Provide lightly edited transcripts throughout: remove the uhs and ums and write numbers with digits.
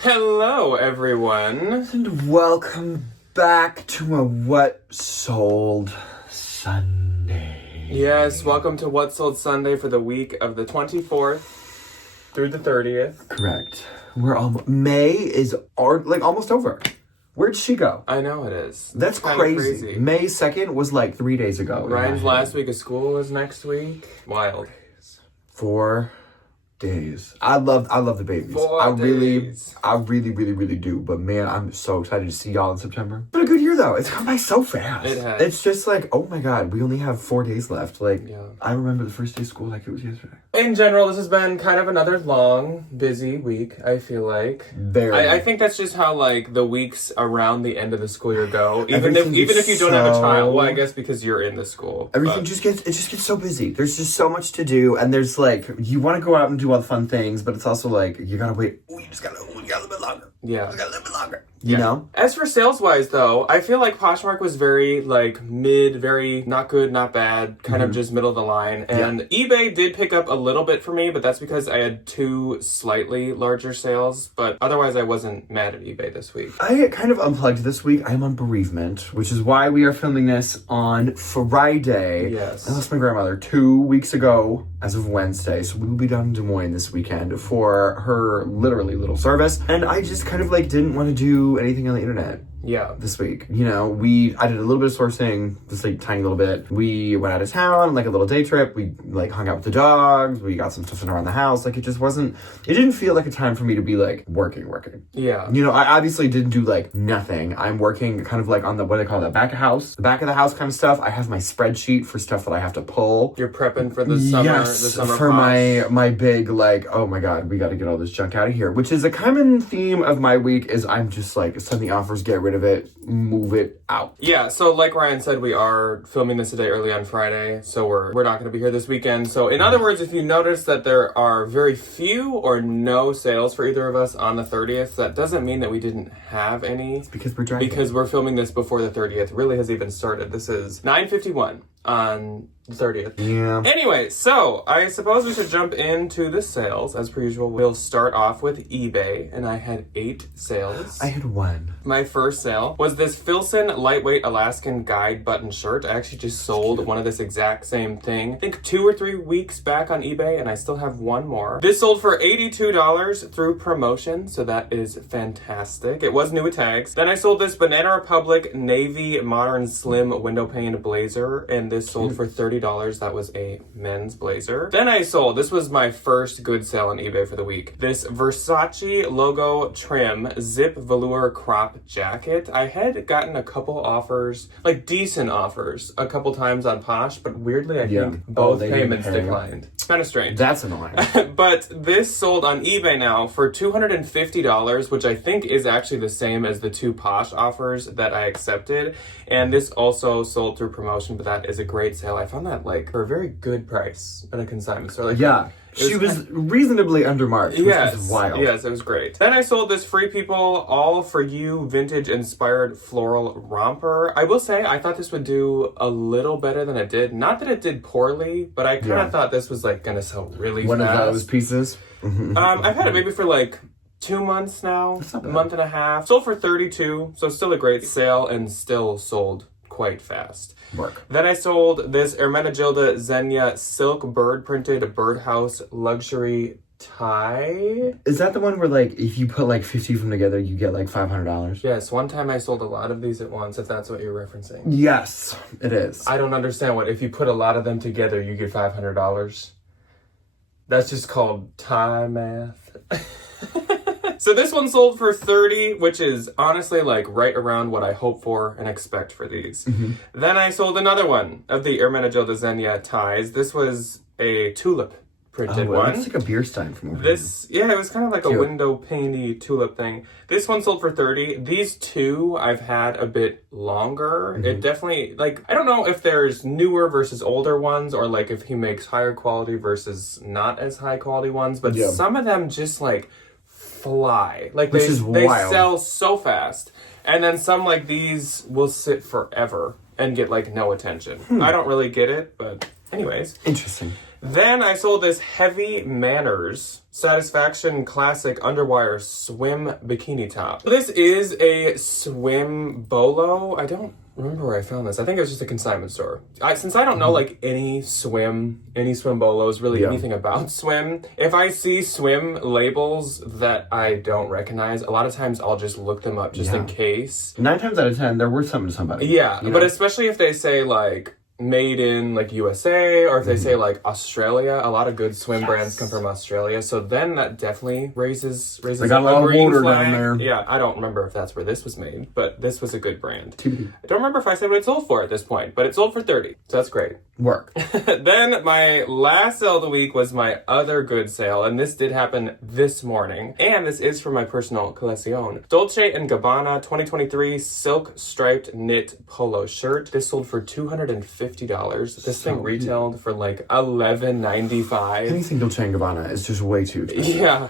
Hello, everyone. And welcome back to a What Sold Sunday. Yes, welcome to What Sold Sunday for the week of the 24th through the 30th. Correct. May is almost over. Where'd she go? I know it is. That's crazy. May 2nd was like 3 days ago. Ryan's last week of school is next week. Wild. 4 days. I love the babies. 4 days. I really do. But man, I'm so excited to see y'all in September. But a good year though. It's gone by so fast. It has. It's just like, oh my god, we only have 4 days left. Like, yeah. I remember the first day of school like it was yesterday. In general, this has been kind of another long, busy week, I feel like. Very. I think that's just how, like, the weeks around the end of the school year go. Even if you don't have a child. Well, I guess because you're in the school. Everything just gets so busy. There's just so much to do. And there's, like, you want to go out and do all the fun things, but it's also, like, you gotta wait. You got a little bit longer. Yeah. You got a little bit longer. You know? As for sales-wise, though, I feel like Poshmark was very, like, mid, very not good, not bad, kind of just middle of the line. And eBay did pick up a little bit for me, but that's because I had 2 slightly larger sales. But otherwise, I wasn't mad at eBay this week. I kind of unplugged this week. I'm on bereavement, which is why we are filming this on Friday. Yes. I lost my grandmother 2 weeks ago as of Wednesday, so we will be down in Des Moines this weekend for her literally little service. And I just kind of like didn't want to do anything on the internet. Yeah. This week. You know, I did a little bit of sourcing, just like tiny little bit. We went out of town, like a little day trip. We like hung out with the dogs. We got some stuff done around the house. Like it didn't feel like a time for me to be like working. Yeah. You know, I obviously didn't do like nothing. I'm working kind of like on the, what do they call it, the back of the house kind of stuff. I have my spreadsheet for stuff that I have to pull. You're prepping for the summer. Yes, the summer for posh. my big like, oh my god, we got to get all this junk out of here. Which is a common theme of my week. Is I'm just like sending offers, get rid of it, move it out. Yeah, so like Ryan said, we are filming this today early on Friday, so we're not going to be here this weekend. So in other words, if you notice that there are very few or no sales for either of us on the 30th, that doesn't mean that we didn't have any. It's because we're driving. Because we're filming this before the 30th really has even started. This is 9:51 on the 30th. Yeah. Anyway, so I suppose we should jump into the sales. As per usual, we'll start off with eBay, and I had 8 sales. I had 1. My first sale was this Filson lightweight Alaskan guide button shirt. I actually just sold one of this exact same thing, I think 2 or 3 weeks back on eBay, and I still have 1 more. This sold for $82 through promotion, so that is fantastic. It was new with tags. Then I sold this Banana Republic Navy Modern Slim window pane blazer, and this sold for $30. That was a men's blazer. Then I sold, this was my first good sale on eBay for the week, this Versace logo trim zip velour crop jacket. I had gotten a couple offers, like decent offers, a couple times on Posh, but weirdly I think both payments declined. Kind of strange. That's annoying. But this sold on eBay now for $250, which I think is actually the same as the 2 Posh offers that I accepted. And this also sold through promotion, but that is a great sale. I found that like for a very good price at a consignment store. Like, yeah. She was reasonably undermarked, which was wild. Yes, it was great. Then I sold this Free People All For You vintage inspired floral romper. I will say, I thought this would do a little better than it did. Not that it did poorly, but I kind of thought this was like gonna sell really fast. One of those pieces? I've had it maybe for like 2 months now, a month and a half. Sold for $32, so still a great sale and still sold quite fast. Work. Then I sold this Hermenegilda Xenia silk bird printed birdhouse luxury tie. Is that the one where like if you put like 50 of them together you get like $500? Yes, one time I sold a lot of these at once, if that's what you're referencing. Yes, it is. I don't understand what, if you put a lot of them together you get $500. That's just called tie math. So this one sold for $30, which is honestly like right around what I hope for and expect for these. Then I sold another one of the Hermenegilda Xenia ties. This was a tulip printed one. It's like a beer stein from over Yeah, it was kind of like a window pane-y tulip thing. This one sold for $30. These 2 I've had a bit longer. It definitely, like, I don't know if there's newer versus older ones, or like if he makes higher quality versus not as high quality ones, but some of them just like fly. Like they sell so fast. And then some like these will sit forever and get like no attention. I don't really get it, but anyways. Interesting. Then I sold this Heavy Manners Satisfaction Classic Underwire Swim Bikini Top. This is a swim bolo. I don't remember where I found this. I think it was just a consignment store. Since I don't know like any swim bolos, really anything about swim, if I see swim labels that I don't recognize, a lot of times I'll just look them up just in case. 9 times out of 10, they're worth something to somebody. Yeah, you know? But especially if they say like made in like USA, or if they say like Australia, a lot of good swim brands come from Australia, so then that definitely raises they got a lot of water down there. Yeah, I don't remember if that's where this was made, but this was a good brand. I don't remember if I said what it sold for at this point, but it sold for $30, so that's great. Work. Then my last sale of the week was my other good sale, and this did happen this morning, and this is for my personal collection. Dolce & Gabbana 2023 silk striped knit polo shirt. This sold for $250. This thing retailed for like $11.95. Anything Dolce & Gabbana is just way too expensive. Yeah,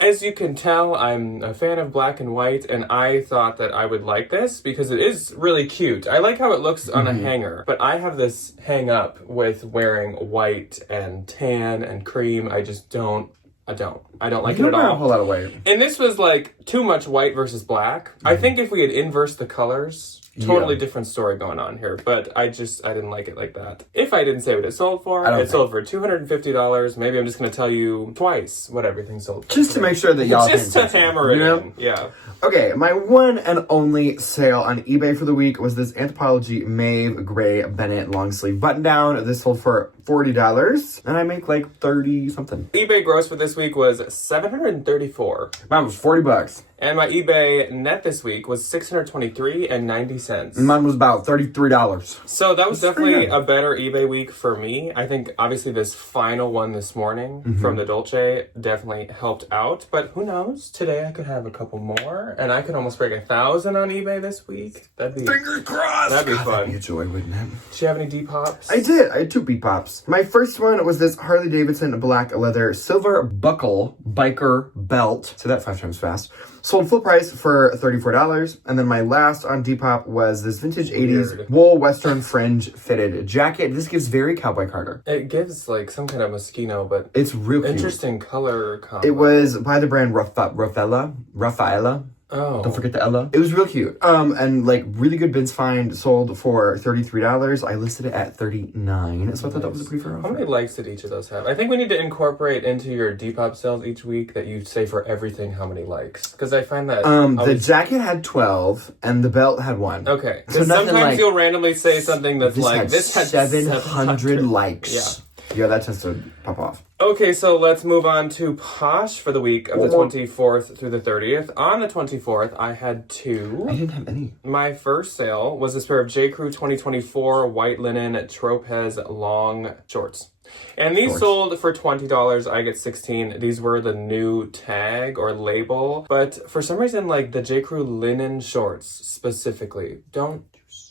as you can tell, I'm a fan of black and white, and I thought that I would like this because it is really cute. I like how it looks on a hanger, but I have this hang up with wearing white and tan and cream. I don't like it at all. You don't wear a whole lot of white. And this was like too much white versus black. I think if we had inversed the colors, totally different story going on here, but I didn't like it like that. If I didn't say what it sold for, it sold for $250. Maybe I'm just going to tell you twice what everything sold for. Just to make sure that y'all just to hammer it in. Yeah. Okay, my one and only sale on eBay for the week was this Anthropologie Maeve Gray Bennett long sleeve button down. This sold for $40, and I make like 30 something. eBay gross for this week was $734. Mine was $40. And my eBay net this week was $623.90. Mine was about $33. So that was definitely a better eBay week for me. I think obviously this final one this morning from the Dolce definitely helped out. But who knows? Today I could have a couple more, and I could almost break 1,000 on eBay this week. That'd be fingers crossed. That'd be fun. That'd be a joy, wouldn't it? Did you have any Depops? I did. I had 2 Depops. My first one was this Harley Davidson black leather silver buckle biker belt. Say that 5 times fast. Sold full price for $34. And then my last on Depop was this vintage 80s wool western fringe fitted jacket. This gives very Cowboy Carter. It gives like some kind of Moschino, but it's real cute. Interesting color combo. It was by the brand Raffaella. Oh. Don't forget the Ella. It was real cute. And like really good bins find, sold for $33. I listed it at $39. So I thought that was a pretty fair offer. How many likes did each of those have? I think we need to incorporate into your Depop sales each week that you say for everything how many likes. Because I find that the jacket had 12 and the belt had 1. Okay. So sometimes like, you'll randomly say something that's this had 700 likes. Yeah, that tends to pop off. Okay, so let's move on to Posh for the week of the 24th through the 30th. On the 24th, I had 2. I didn't have any. My first sale was this pair of J. Crew 2024 white linen Tropez long shorts. And these sold for $20. I get 16. These were the new tag or label. But for some reason, like the J. Crew linen shorts specifically don't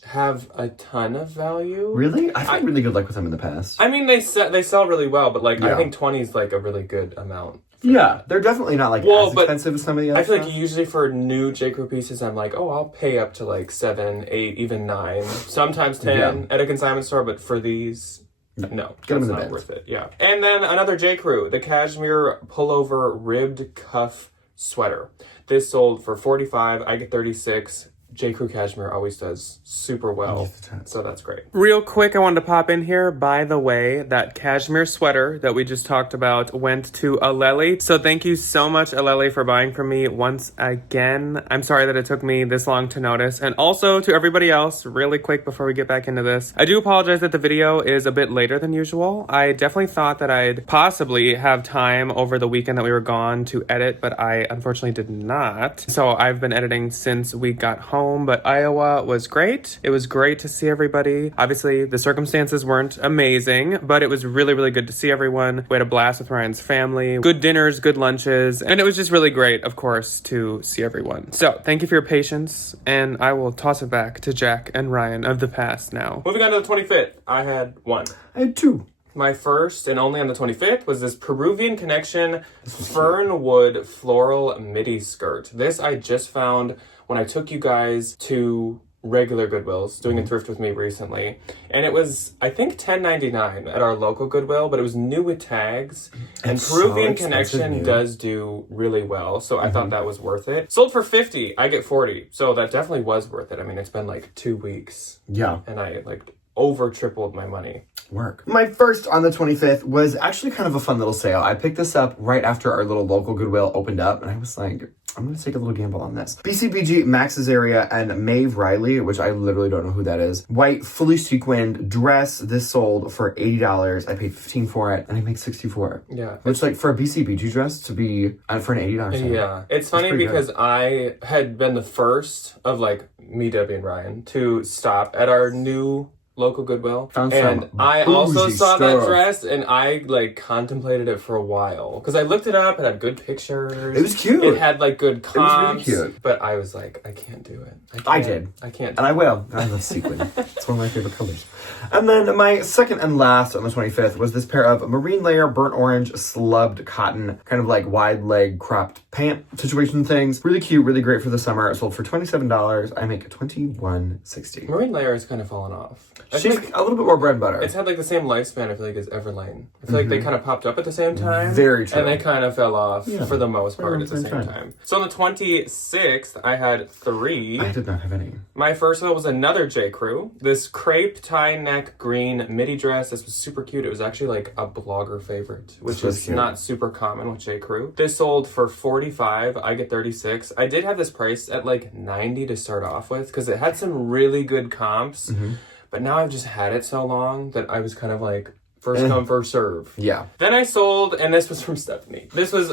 have a ton of value. Really? I've had really good luck with them in the past. I mean, they sell really well, but like I think 20 is like a really good amount. Yeah, they're definitely not like as expensive as some of the other I feel like usually for new J. Crew pieces, I'm like, I'll pay up to like 7, 8, even 9, sometimes 10 at a consignment store, but for these, no, get them in the not bins. worth it. Yeah. And then another J. Crew, the cashmere pullover ribbed cuff sweater. This sold for $45. I get 36. J. Crew Cashmere always does super well, so that's great. Real quick, I wanted to pop in here. By the way, that cashmere sweater that we just talked about went to Aleli. So thank you so much, Aleli, for buying from me once again. I'm sorry that it took me this long to notice. And also to everybody else, really quick before we get back into this, I do apologize that the video is a bit later than usual. I definitely thought that I'd possibly have time over the weekend that we were gone to edit, but I unfortunately did not. So I've been editing since we got home. But Iowa was great. It was great to see everybody. Obviously, the circumstances weren't amazing, but it was really, really good to see everyone. We had a blast with Ryan's family. Good dinners, good lunches, and it was just really great, of course, to see everyone. So, thank you for your patience, and I will toss it back to Jack and Ryan of the past now. Moving on to the 25th, I had 1. I had 2. My first and only on the 25th was this Peruvian Connection Fernwood floral midi skirt. This I just found when I took you guys to regular Goodwills, doing a thrift with me recently. And it was, I think, $10.99 at our local Goodwill, but it was new with tags. And It's Peruvian so Connection new. does do really well, so I thought that was worth it. Sold for $50, I get $40, so that definitely was worth it. I mean, it's been like 2 weeks, Yeah. and I like over tripled my money. Work. My first on the 25th was actually kind of a fun little sale. I picked this up right after our little local Goodwill opened up, and I was like, I'm going to take a little gamble on this. BCBG, Max's Area, and Maeve Riley, which I literally don't know who that is. White, fully sequined dress. This sold for $80. I paid $15 for it, and I make $64. Yeah. Which, like, for a BCBG dress to be for an $80 sale. Yeah. It's funny pretty because I had been the first of like me, Debbie, and Ryan to stop at our new local Goodwill. Found and some I also bougie saw that stuff. dress and I like contemplated it for a while because I looked it up. It had good pictures. It was cute. It had like good comps. was really cute. But I was like, I can't do it. I did. I can't. And I will. I love sequin. It's one of my favorite colors. And then my second and last on the 25th was this pair of marine layer burnt orange slubbed cotton, kind of like wide leg cropped pant situation things. Really cute, really great for the summer. It sold for $27. I make $21.60. Marine layer has kind of fallen off. I She's think a little bit more bread and butter. it's had like the same lifespan, I feel like, as Everlane. I feel like they kind of popped up at the same time. Very true. And they kind of fell off Yeah. for the most part Right at the on same time. time. So on the 26th, I had 3. I did not have any. My first one was another J. Crew. This crepe tie neck green midi dress. This was super cute. It was actually like a blogger favorite, which This was is cute. not super common with J. Crew. This sold for $45. I get $36. I did have this priced at like $90 to start off with because it had some really good comps. Mm-hmm. But now I've just had it so long that I was kind of like first come, first serve. Yeah. Then I sold, and this was from Stephanie. This was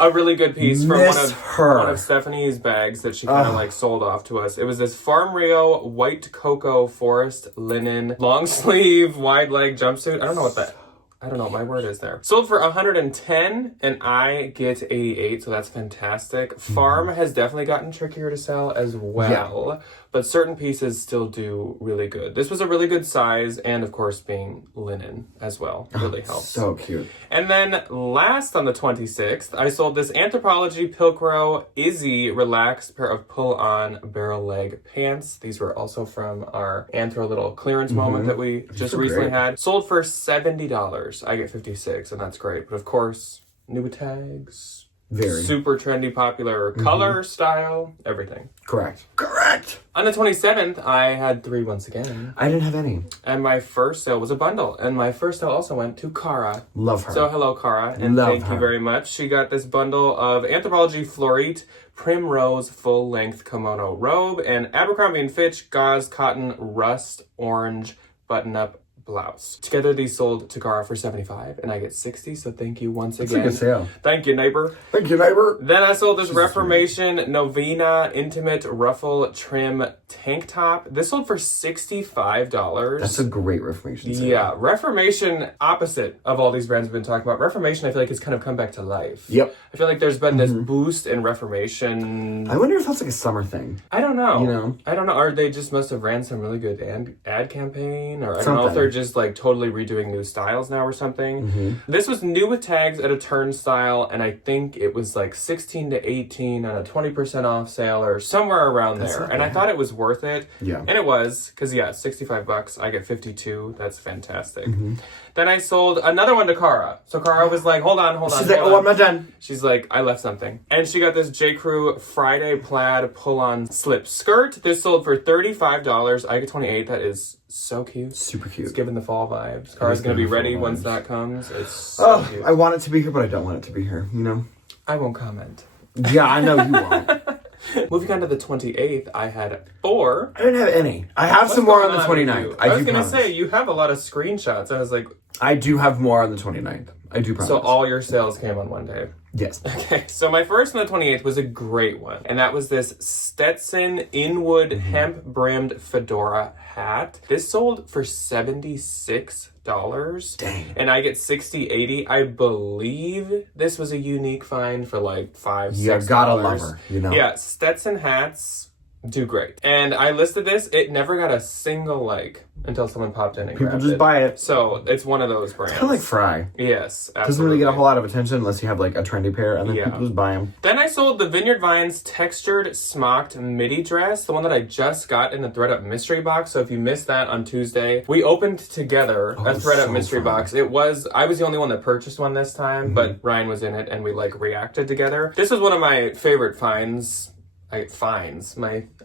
a really good piece from Miss her. one of Stephanie's bags that she kind of like sold off to us. It was this Farm Rio white cocoa forest linen long sleeve wide leg jumpsuit. I don't know what my word is there. Sold for $110 and I get $88, so that's fantastic. Farm has definitely gotten trickier to sell as well, but certain pieces still do really good. This was a really good size, and of course being linen as well really helps. So cute. And then last on the 26th, I sold this Anthropologie Pilcrow Izzy relaxed pair of pull-on barrel leg pants. These were also from our Anthro little clearance moment that we just were recently great. had. Sold for $70. I get $56, and that's great. But of course, new with tags. Very. Super trendy, popular color, style, everything. Correct. On the 27th, I had 3 once again. I didn't have any. And my first sale was a bundle. And my first sale also went to Cara. Love her. So hello, Cara, and Love thank her. you very much. She got this bundle of Anthropologie Florite Primrose full-length kimono robe and Abercrombie & Fitch gauze cotton rust orange button-up blouse. Together, these sold to Cara for $75, and I get $60. So thank you once It's again. a good sale. Thank you, neighbor. Thank you, neighbor. Then I sold this Reformation Novena Intimate Ruffle Trim Tank Top. This sold for $65. That's a great Reformation sale. Yeah, Reformation, opposite of all these brands we've been talking about. Reformation, I feel like it's kind of come back to life. Yep. I feel like there's been this boost in Reformation. I wonder if that's like a summer thing. I don't know. You know? I don't know. Or they just must have ran some really good ad campaign. Or I don't know if Something. they're just like totally redoing new styles now or something. This was new with tags at a turnstile, and I think it was like 16 to 18 on a 20% off sale or somewhere around there. not And I bad. thought it was worth it. Yeah. And it was, because yeah, $65. I get 52. That's fantastic. Then I sold another one to Cara. So Cara was like, hold on. She's like, oh, I'm not done. She's like, I left something. And she got this J. Crew Friday plaid pull-on slip skirt. This sold for $35. I get 28. That is so cute. Super cute. It's giving the fall vibes. Cara's going to be giving ready fall once vibes. that comes. It's so cute. I want it to be here, but I don't want it to be here, you know? I won't comment. Yeah, I know you won't. Moving on to the 28th, I had 4. I didn't have any. I have some more on the 29th. I was do going to promise. say, you have a lot of screenshots. I was like, I do have more on the 29th. I do promise. so all your sales came on one day. Yes. Okay, so my first on the 28th was a great one, and that was this Stetson Inwood hemp-brimmed fedora hat. This sold for $76. Dang. And I get 60, 80. I believe this was a unique find for like $5, $6. You gotta love her, you know? Yeah, Stetson hats do great. And I listed this. It never got a single like until someone popped in and People grabbed just it. buy it. So it's one of those brands. Kind of like Fry. Yes, absolutely. Doesn't really get a whole lot of attention unless you have like a trendy pair, and then Yeah. people just buy them. Then I sold the Vineyard Vines textured smocked midi dress, the one that I just got in the ThreadUp mystery box. So if you missed that on Tuesday, we opened together a ThreadUp so mystery fun. box. I was the only one that purchased one this time, but Ryan was in it and we like reacted together. This is one of my favorite finds. I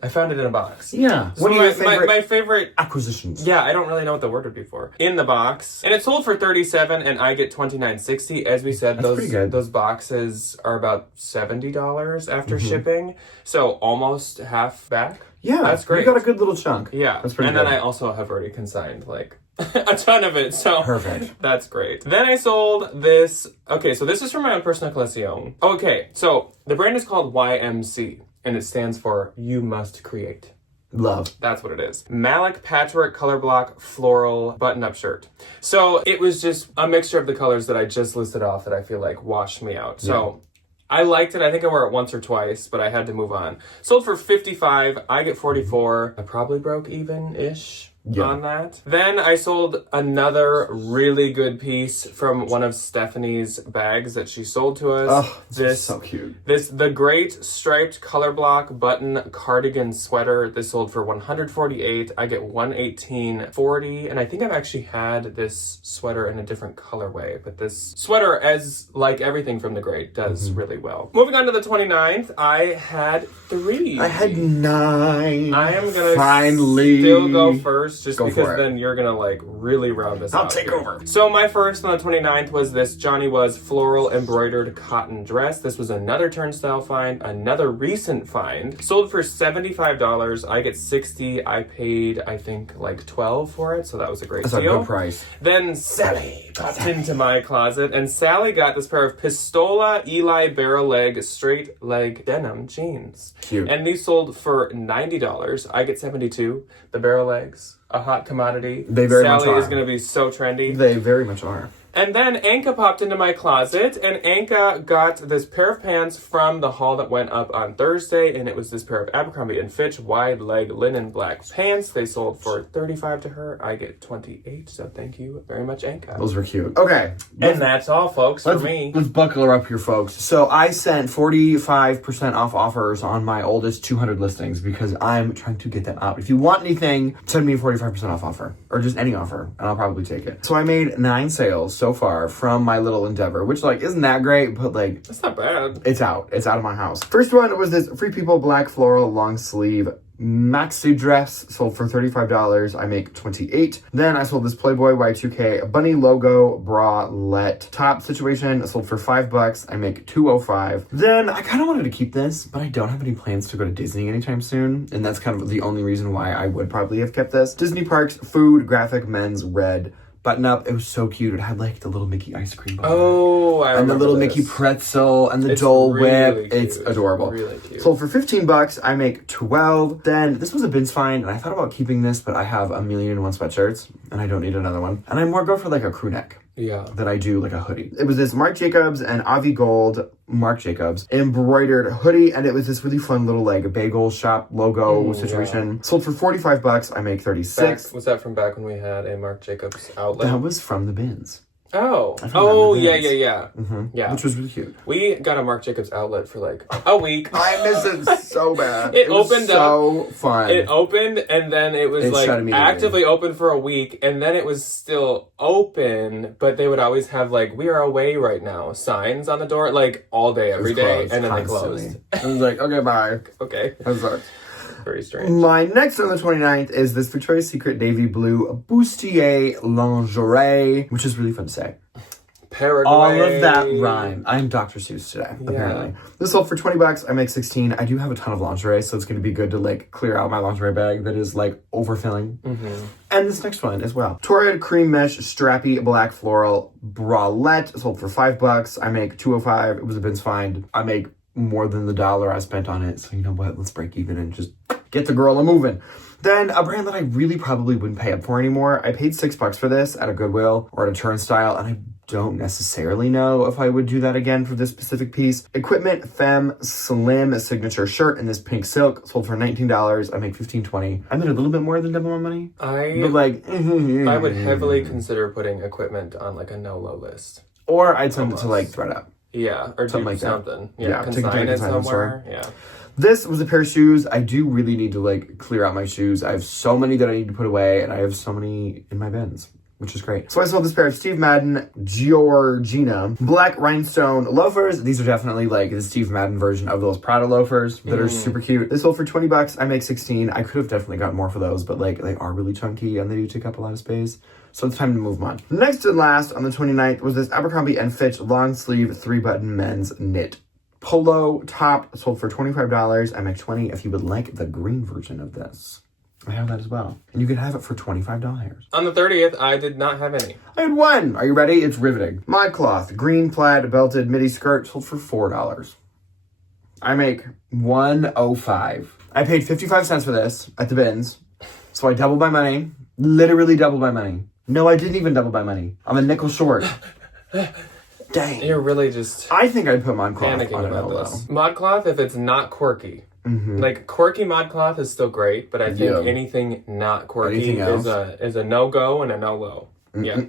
found it in a box. Yeah. So What are your favorite my favorite acquisitions? Yeah, I don't really know what the word would be for. In the box. And it sold for $37 and I get $29.60. As we said, That's pretty good. those boxes are about $70 after shipping. So almost half back. Yeah. That's great. You got a good little chunk. Yeah. That's pretty and good. then I also have already consigned like a ton of it. So Perfect. That's great. Then I sold this. Okay, so this is from my own personal collection. Okay, so the brand is called YMC. And it stands for You Must Create. Love. That's what it is. Malik Patchwork Color Block Floral Button-Up Shirt. So it was just a mixture of the colors that I just listed off that I feel like washed me out. So I liked it. I think I wore it once or twice, but I had to move on. Sold for $55. I get $44. I probably broke even-ish. On that. Then I sold another really good piece from one of Stephanie's bags that she sold to us. Oh, this is so cute. The great striped color block button cardigan sweater. This sold for $148. I get $118.40. And I think I've actually had this sweater in a different colorway, but this sweater, as like everything from the great, does really well. Moving on to the 29th, I had 3. I had 9. I am gonna finally still go first. Just Go because for it. then you're gonna like really round this out. I'll take here. over. So my first on the 29th was this Johnny Was floral embroidered cotton dress. This was another turnstile find, another recent find. Sold for $75. I get $60. I paid I think like $12 for it, so that was a great That's a deal. good price. Then Sally popped into my closet, and Sally got this pair of Pistola Eli barrel leg straight leg denim jeans. Cute. And these sold for $90. I get $72. The barrel legs, a hot commodity. They very much Sally are. is going to be so trendy. They very much are. And then Anka popped into my closet, and Anka got this pair of pants from the haul that went up on Thursday, and it was this pair of Abercrombie & Fitch wide leg linen black pants. They sold for $35 to her. I get $28, so thank you very much, Anka. Those were cute. Okay. And that's all, folks, for me. Let's buckle her up here, folks. So I sent 45% off offers on my oldest 200 listings because I'm trying to get them out. If you want anything, send me a 45% off offer or just any offer and I'll probably take it. So I made 9 sales so far from my little endeavor, which like isn't that great, but like That's not bad. it's out of my house. First one was this Free People black floral long sleeve maxi dress, sold for $35. I make $28. Then I sold this Playboy Y2K bunny logo bralette top situation, sold for $5. I make $205. Then I kind of wanted to keep this, but I don't have any plans to go to Disney anytime soon, and that's kind of the only reason why I would probably have kept this. Disney Parks food graphic men's red button up. It was so cute. It had like the little Mickey ice cream bar. Oh, I and the remember little this. Mickey pretzel and the It's Dole really Whip. It's cute. adorable. Really cute. Sold for $15. I make $12. Then this was a bins find, and I thought about keeping this, but I have 1,000,001 sweatshirts, and I don't need another one. And I more go for like a crew neck Yeah. than I do like a hoodie. It was this Marc Jacobs and Avi Gold Marc Jacobs embroidered hoodie, and it was this really fun little like bagel shop logo situation. Sold for $45. I make $36. Was that from back when we had a Marc Jacobs outlet? That was from the bins. Oh. I found Oh, that in yeah, the yeah, bins. yeah. Yeah. Which was really cute. We got a Marc Jacobs outlet for like a week. I miss it so bad. It was opened so fun. It opened and then it was It like shut immediately. actively open for a week and then it was still open, but they would always have like "We are away right now" signs on the door like all day, every day, closed and then constantly. they closed. I was like, okay, bye. Okay. That sucks. Very strange. My next on the 29th is this Victoria's Secret navy blue bustier lingerie, which is really fun to say. Paraguay. All of that rhyme. I'm Dr. Seuss today, apparently. This sold for $20. I make $16. I do have a ton of lingerie, so it's going to be good to like clear out my lingerie bag that is like overfilling. And this next one as well. Torrid cream mesh strappy black floral bralette, sold for $5. I make $205. It was a bins find. I make more than the $1 I spent on it, so you know what? Let's break even and just get the girl a moving. Then a brand that I really probably wouldn't pay up for anymore. I paid $6 for this at a Goodwill or at a Turnstile, and I don't necessarily know if I would do that again for this specific piece. Equipment Femme Slim signature shirt in this pink silk, sold for $19. I make $15.20. I made a little bit more than double my money. But like, I would heavily consider putting equipment on like a no-low list. Or I'd send it to like ThreadUp. Yeah, or something do like something. that. Yeah, consign it somewhere. Store. Yeah. This was a pair of shoes. I do really need to like clear out my shoes. I have so many that I need to put away, and I have so many in my bins, which is great. So I sold this pair of Steve Madden Georgina black rhinestone loafers. These are definitely like the Steve Madden version of those Prada loafers that are super cute. They sold for $20. I make 16. I could have definitely gotten more for those, but like they are really chunky and they do take up a lot of space. So it's time to move on. Next and last on the 29th was this Abercrombie & Fitch long sleeve 3-button men's knit polo top, sold for $25. I make 20 if you would like the green version of this. I have that as well. And you can have it for $25. On the 30th, I did not have any. I had one. Are you ready? It's riveting. ModCloth, green plaid belted midi skirt, sold for $4. I make $1.05. I paid 55 cents for this at the bins. So I doubled my money. Literally doubled my money. No, I didn't even double my money. I'm a nickel short. Dang. You're really just I think I'd put ModCloth panicking on about it this. ModCloth, if it's not quirky. Like quirky ModCloth is still great, but I think anything not quirky is a no-go and a no-low. Yeah.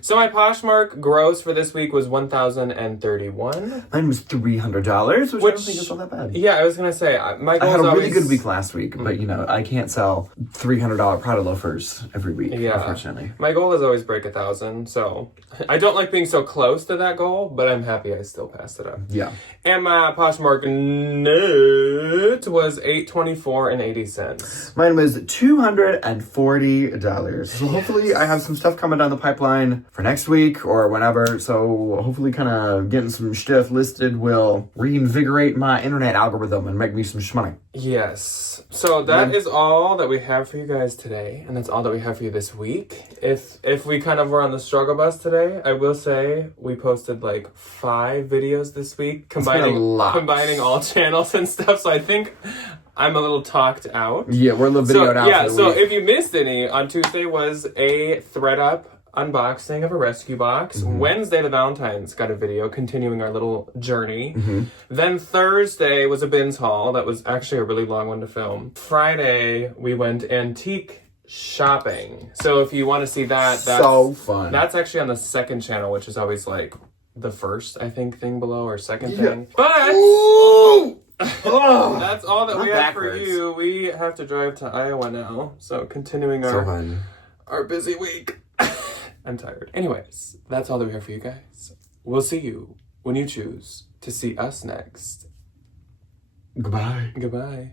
So my Poshmark gross for this week was $1,031. Mine was $300, which I don't think is all that bad. Yeah, I was gonna say my goal I had a is really always good week last week, but you know I can't sell $300 Prada loafers every week. Yeah. Unfortunately. My goal is always break 1,000. So I don't like being so close to that goal, but I'm happy I still passed it up. Yeah. And my Poshmark net was $824.80. Mine was $240. So hopefully I have some stuff coming down the pipeline for next week or whenever. So hopefully kind of getting some stuff listed will reinvigorate my internet algorithm and make me some money. Yes. So that is all that we have for you guys today. And that's all that we have for you this week. If we kind of were on the struggle bus today, I will say we posted like 5 videos this week, combining all channels and stuff. So I think I'm a little talked out. Yeah, we're a little videoed out. Yeah, so if you missed any, on Tuesday was a ThreadUp unboxing of a rescue box. Wednesday, the Valentines got a video continuing our little journey. Then Thursday was a bins haul. That was actually a really long one to film. Friday, we went antique shopping. So if you want to see that, that's so fun. That's actually on the second channel, which is always like the first, I think, thing below or second thing. But that's all that we have for you. We have to drive to Iowa now. So continuing our busy week. I'm tired. Anyways, that's all that we have for you guys. We'll see you when you choose to see us next. Goodbye. Goodbye.